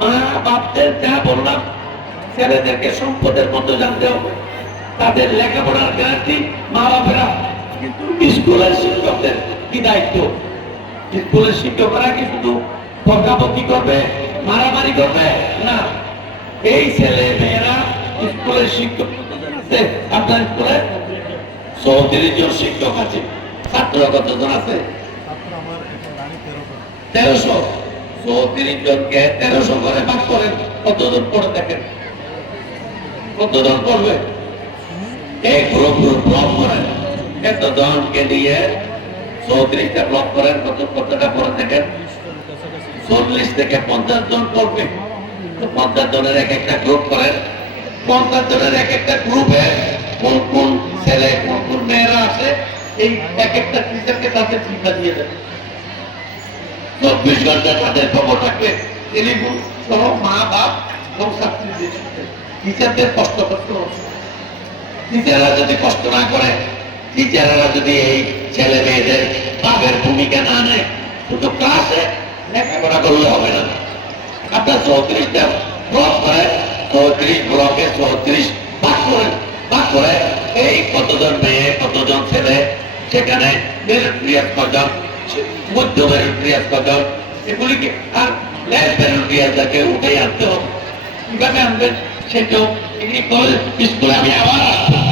মা বাপদের যা বললাম, ছেলেদেরকে সম্পদের মতো জানতে হবে, তাদের লেখাপড়ার গ্যারান্টি মা বাপেরা। কিন্তু স্কুলের শিক্ষকদের কি দায়িত্ব? স্কুলের শিক্ষকরা কি শুধু বকাবকি করবে, মারামারি করবে? না, এই ছেলে মেয়েরা স্কুলের শিক্ষক আছে। আপনার স্কুলে 34 জন শিক্ষক আছে, ছাত্র কতজন আছে? 1300। 34 জনকে 1300 করে ভাগ করেন, কতজন পড়ে দেখেন, কতজন পড়বে? এই গ্রুপ ব্লক করেন, এতজনকে নিয়ে 34টা ব্লক করেন, কতটা পড়ে দেখেন? 40 থেকে 50 জন পড়বে। তো 50 জনের এক একটা গ্রুপ করেন, 50 জনের এক একটা গ্রুপে কোন কোন ছেলে কোন কোন মেয়েরা আছে, এই এক একটা টিচারকে তাদের চিন্তা দিয়ে দেন। 24 ঘন্টা তাদের খবর থাকবে, টেলিফোন সহ মা বাপ এবং ছাত্রীদের সাথে। টিচারদের কষ্ট করতে হবে। টিচাররা যদি কষ্ট না করে, টিচাররা যদি এই ছেলে মেয়েদের বাপের ভূমিকা না নেয়, শুধু ক্লাসে লেখাপড়া করলে হবে না। আপনার 34টা ব্লক করে, 34 ব্লকে 34 ভাগ করেন, ভাগ করে এই কতজন মেয়ে কতজন ছেলে, সেখানে মেরিট রিয়াজ কজন, মধ্য মেরিট রিয়াজ কজন, এগুলিকে আর ল্যাস মেরিট রিয়াজকে উঠে আনতে হবে। কিভাবে আনবেন সেটাও স্কুলে আমি আবার আসবো।